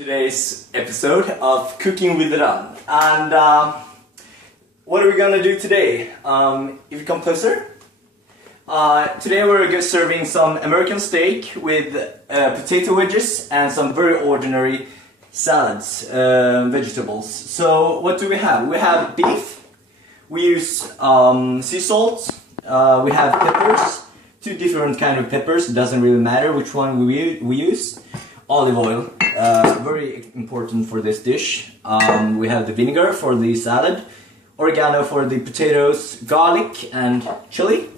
today's episode of Cooking with Ran. And what are we gonna do today? If you come closer, today we're serving some American steak with potato wedges and some very ordinary salads, vegetables. So what do we have? We have beef. We use sea salt. We have peppers. Two different kind of peppers. It doesn't really matter which one we use. Olive oil, very important for this dish. We have the vinegar for the salad, oregano for the potatoes, garlic and chili.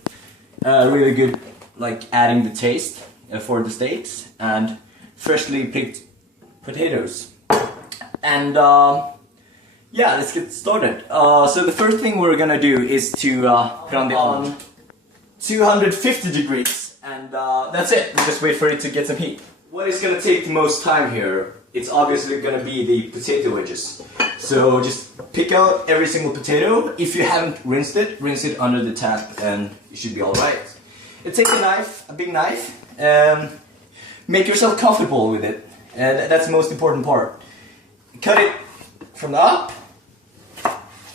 Really good, like adding the taste for the steaks, and freshly picked potatoes. And yeah, let's get started. So the first thing we're gonna do is to put on the oven 250 degrees, and that's it. We just wait for it to get some heat. What is going to take the most time here, it's obviously going to be the potato wedges. So just pick out every single potato. If you haven't rinsed it, rinse it under the tap and it should be alright. Take a knife, a big knife, make yourself comfortable with it. That's the most important part. Cut it from the up,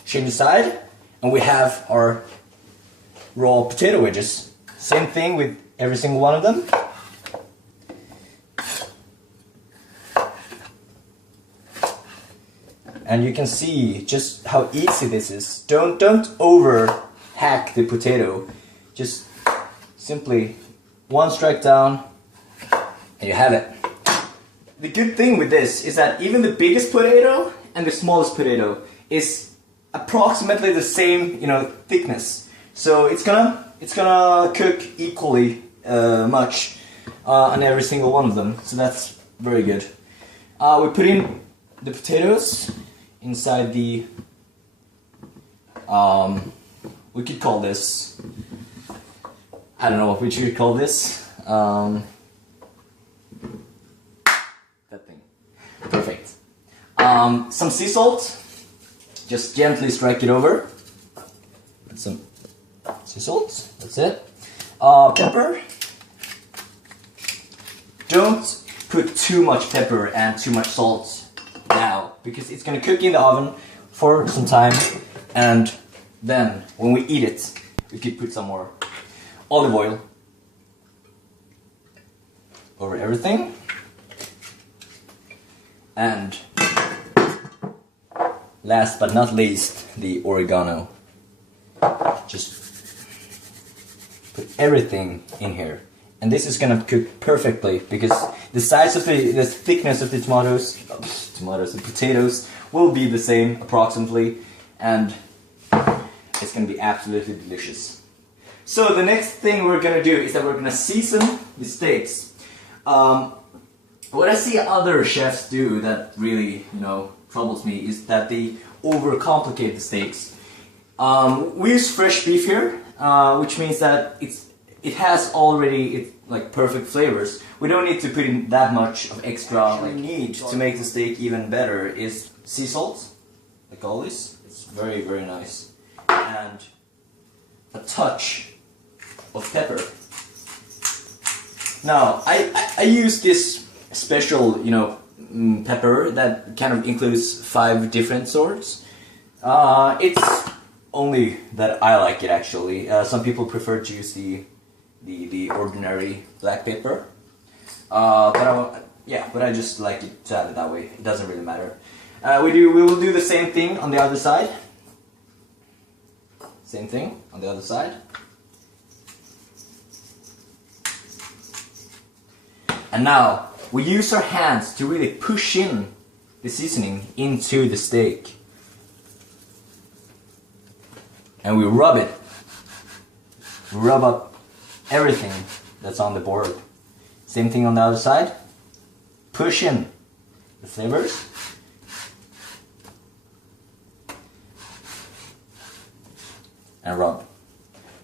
change the side, and we have our raw potato wedges. Same thing with every single one of them. And you can see just how easy this is. Don't over hack the potato. Just simply one strike down and you have it. The good thing with this is that even the biggest potato and the smallest potato is approximately the same, thickness. So it's gonna cook equally much on every single one of them. So that's very good. We put in the potatoes inside the, we could call this, I don't know what we should call this, that thing, perfect. Some sea salt, just gently strike it over, some sea salt, that's it. Pepper, don't put too much pepper and too much salt now, because it's going to cook in the oven for some time, and then when we eat it we could put some more olive oil over everything, and last but not least, the oregano. Just put everything in here. And this is gonna cook perfectly because the size of the thickness of the the potatoes will be the same approximately, and it's gonna be absolutely delicious. So the next thing we're gonna do is that we're gonna season the steaks. What I see other chefs do that really, troubles me is that they overcomplicate the steaks. We use fresh beef here, which means that it has already perfect flavors. We don't need to put in that much of extra. What we need to make the steak even better is sea salt, like always. It's very, very nice. And a touch of pepper. Now, I use this special, pepper that kind of includes 5 different sorts. It's only that I like it actually. Some people prefer to use the ordinary black pepper, but I just like it to have it that way. It doesn't really matter. We will do the same thing on the other side. Same thing on the other side. And now we use our hands to really push in the seasoning into the steak, and we rub it. We rub up everything that's on the board. Same thing on the other side. Push in the flavors. And rub.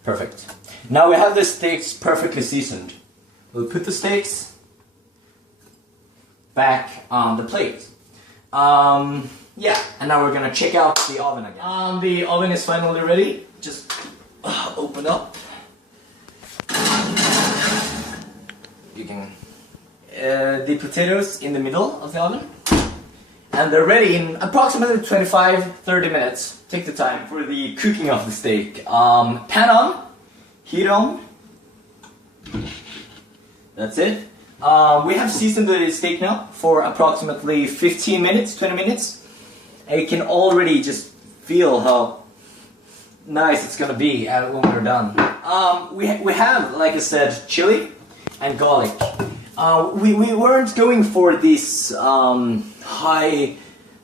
Perfect. Now we have the steaks perfectly seasoned. We'll put the steaks back on the plate. Yeah, and now we're gonna check out the oven again. The oven is finally ready. Just open up. You can the potatoes in the middle of the oven. And they're ready in approximately 25-30 minutes. Take the time for the cooking of the steak. Pan on, heat on. That's it. We have seasoned the steak now for approximately 15 minutes, 20 minutes. And you can already just feel how nice it's gonna be when we're done. We have, like I said, chili and garlic. We weren't going for this high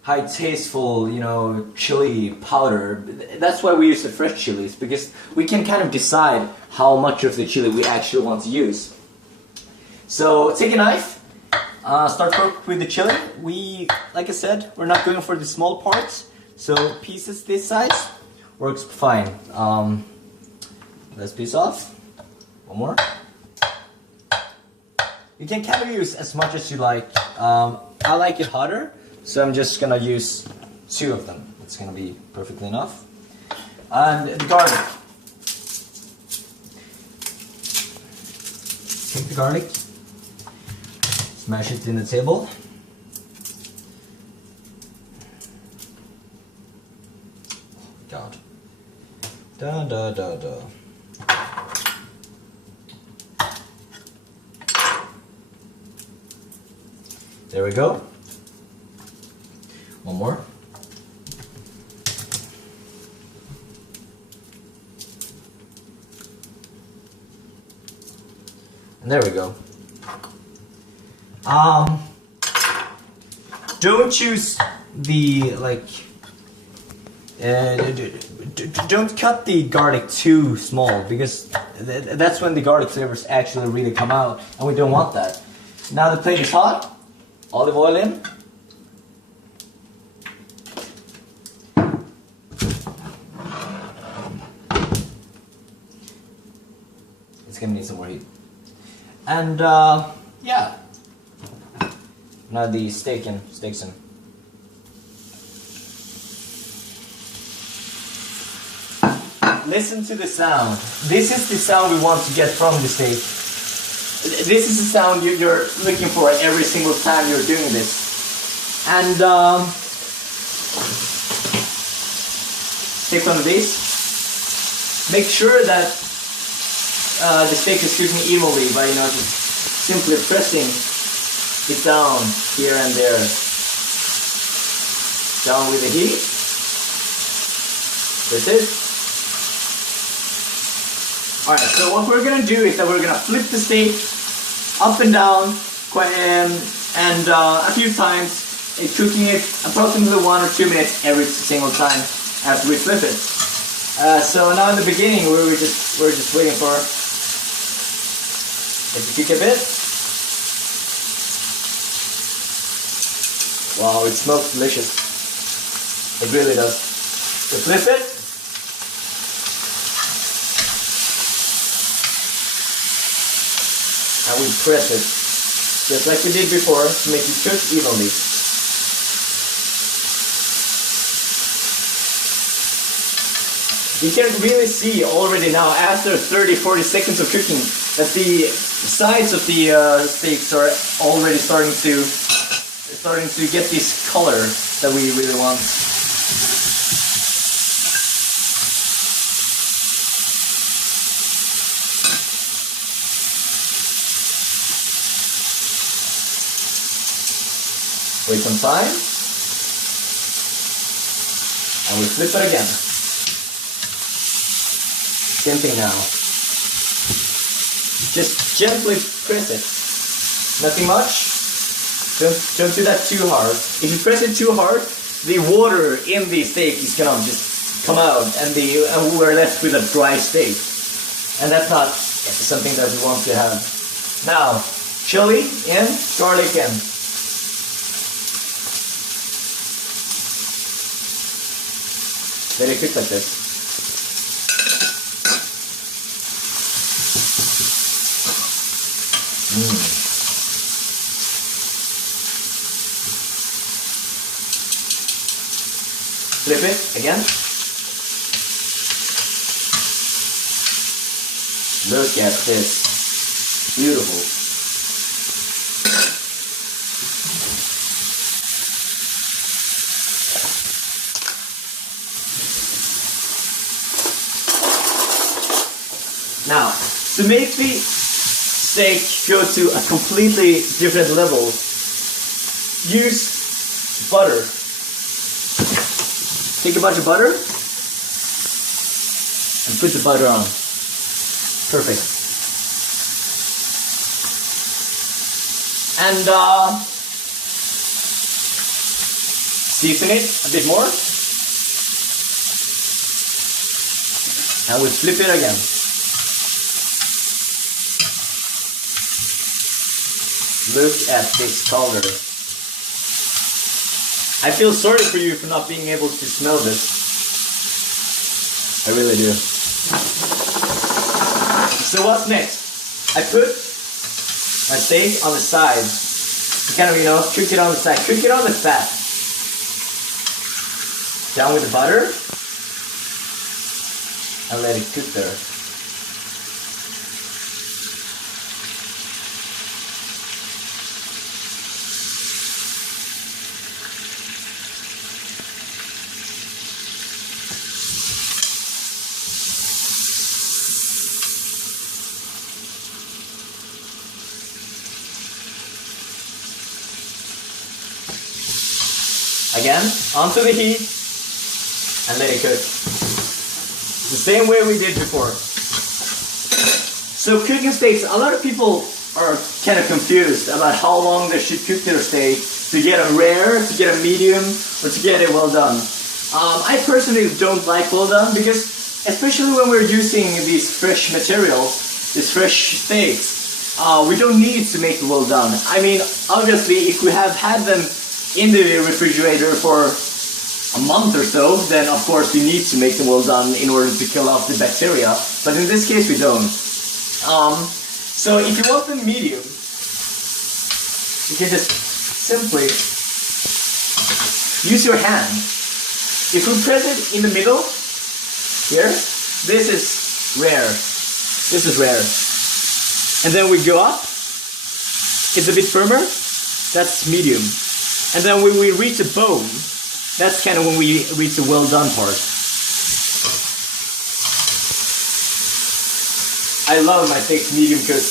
tasteful, you know, chili powder. That's why we use the fresh chilies, because we can kind of decide how much of the chili we actually want to use. So take a knife, start cook with the chili. Like I said, we're not going for the small parts, so pieces this size works fine. Let's piece off. One more. You can kind of use as much as you like. I like it hotter, so I'm just gonna use 2 of them. It's gonna be perfectly enough. And the garlic. Take the garlic, smash it in the table. God. Da da da da. There we go. One more. And there we go. Don't choose the don't cut the garlic too small, because that's when the garlic flavors actually really come out, and we don't want that. Now the plate is hot. Olive oil in. It's gonna need some more heat. And yeah. Now the steaks in. Listen to the sound. This is the sound we want to get from the steak. This is the sound you're looking for every single time you're doing this. And take one of these. Make sure that the steak is cooking evenly by, you know, just simply pressing it down here and there. Down with the heat. That's it. Alright, so what we're gonna do is that we're gonna flip the steak up and down and a few times, cooking it approximately 1 or 2 minutes every single time after we flip it. So now in the beginning we're just waiting for it to cook a bit. Wow, it smells delicious. It really does. So flip it. And we press it, just like we did before, to make it cook evenly. You can really see already now, after 30-40 seconds of cooking, that the sides of the steaks are already starting to get this color that we really want. Wait some time, and we flip it again. Same thing now. Just gently press it. Nothing much. Don't do that too hard. If you press it too hard, the water in the steak is gonna just come out, and we're left with a dry steak. And that's not something that we want to have. Now, chili in, garlic in. Very quick like this. Flip it again. Look at this. Beautiful. To make the steak go to a completely different level, use butter. Take a bunch of butter and put the butter on. Perfect. And season it a bit more. And we flip it again. Look at this color. I feel sorry for you for not being able to smell this. I really do. So what's next? I put my steak on the side. Kind of, you know, cook it on the side. Cook it on the fat. Down with the butter. And let it cook there. Again, onto the heat and let it cook. The same way we did before. So cooking steaks, a lot of people are kind of confused about how long they should cook their steak to get a rare, to get a medium, or to get it well done. I personally don't like well done because, especially when we're using these fresh materials, these fresh steaks, we don't need to make it well done. I mean, obviously, if we have had them in the refrigerator for a month or so, then of course we need to make them well done in order to kill off the bacteria. But in this case we don't. So if you want them medium, you can just simply use your hand. If we press it in the middle, here, this is rare. This is rare. And then we go up, it's a bit firmer, that's medium. And then when we reach the bone, that's kind of when we reach the well done part. I love my steaks medium cooked.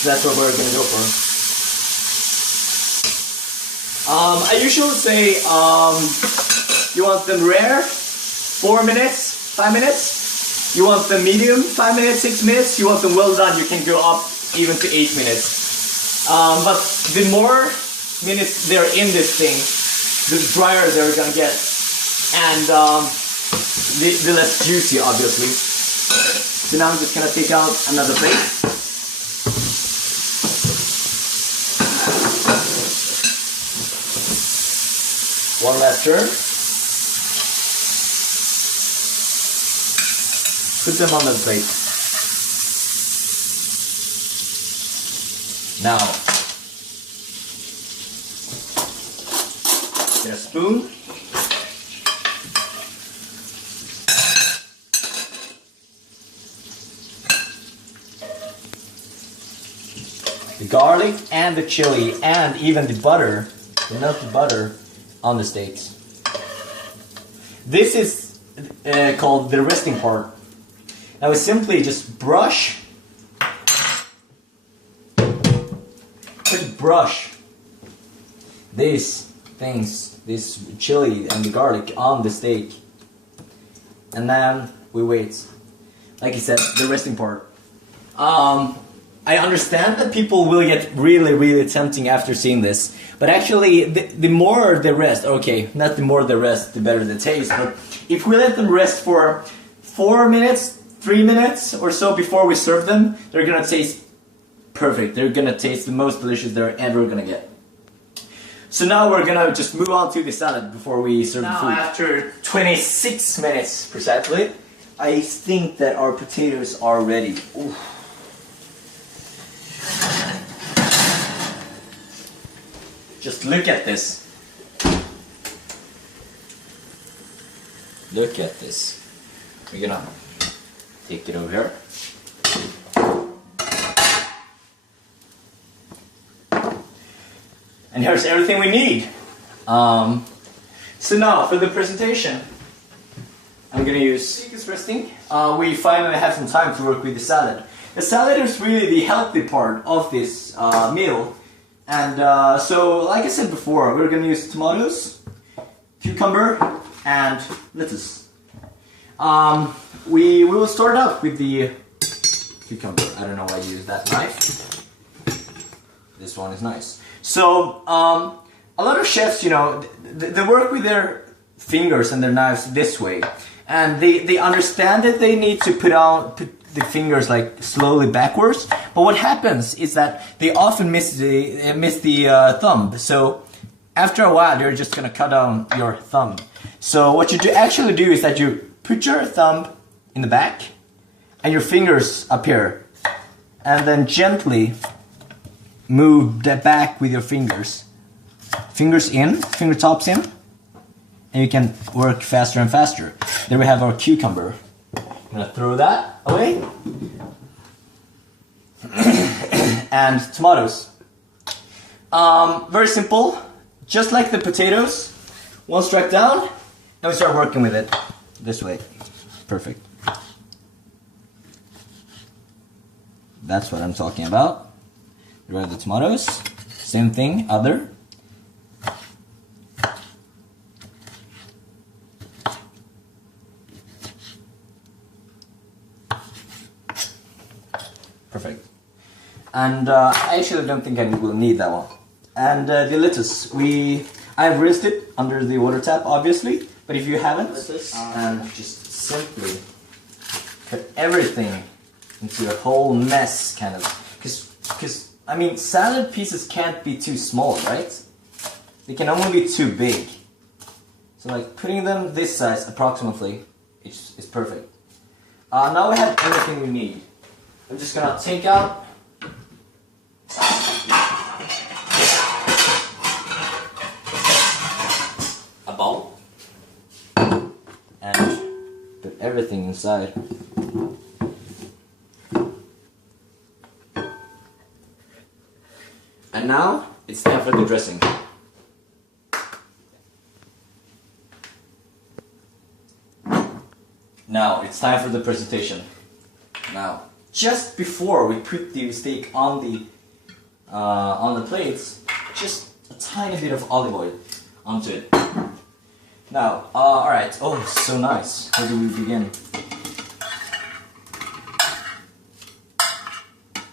So that's what we're going to go for. I usually say you want them rare, 4 minutes, 5 minutes. You want them medium, 5 minutes, 6 minutes. You want them well done, you can go up even to 8 minutes. But the more minutes they're in this thing, the drier they're gonna get, and the less juicy, obviously. So now I'm just gonna take out another plate. One last turn. Put them on the plate. Now, get a spoon. The garlic and the chili and even the butter, the melted butter on the steaks. This is called the resting part. Now we simply just brush these things, this chili and the garlic on the steak, and then we wait. Like I said, the resting part. I understand that people will get really tempting after seeing this, but actually the more they rest, okay, not the more they rest, the better the taste, but if we let them rest for 4 minutes, 3 minutes or so before we serve them, they're gonna taste perfect. They're gonna taste the most delicious they're ever gonna get. So now we're gonna just move on to the salad before we serve the food. After 26 minutes precisely, I think that our potatoes are ready. Ooh. Just look at this. Look at this. We're gonna take it over here. And here's everything we need. So now for the presentation. I'm gonna use is resting. We finally have some time to work with the salad. The salad is really the healthy part of this meal. And so, like I said before, we're gonna use tomatoes, cucumber, and lettuce. We will start out with the cucumber. I don't know why I use that knife. This one is nice. So, a lot of chefs, you know, they work with their fingers and their knives this way. And they understand that they need to put the fingers like slowly backwards. But what happens is that they often miss the thumb. So after a while, they're just gonna cut down your thumb. So what you actually do is that you put your thumb in the back and your fingers up here, and then gently move the back with your fingers. Fingers in, fingertops in, and you can work faster and faster. There we have our cucumber. I'm gonna throw that away. And tomatoes. Very simple. Just like the potatoes. One strike down, and we start working with it this way. Perfect. That's what I'm talking about. Here are the tomatoes. Same thing, other. Perfect. And I actually don't think I will need that one. And the lettuce, I've rinsed it under the water tap, obviously. But if you haven't, and just simply cut everything into a whole mess, kind of. Because I mean, salad pieces can't be too small, right? They can only be too big. So like putting them this size approximately is perfect. Now we have everything we need. I'm just gonna take out a bowl and put everything inside. And now it's time for the dressing. Now it's time for the presentation. Now, just before we put the steak on the plates, just a tiny bit of olive oil onto it. Now, alright, oh, so nice. Where do we begin?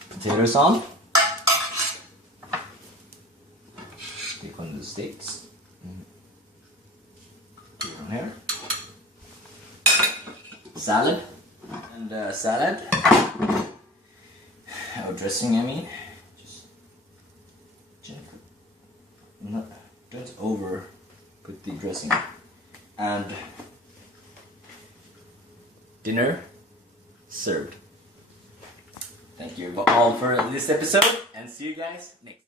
Potatoes on. Take one of the steaks. Put it on here. Salad. And salad. Or dressing, I mean. Just gently. Don't over put the dressing. And dinner served. Thank you all for this episode, and see you guys next.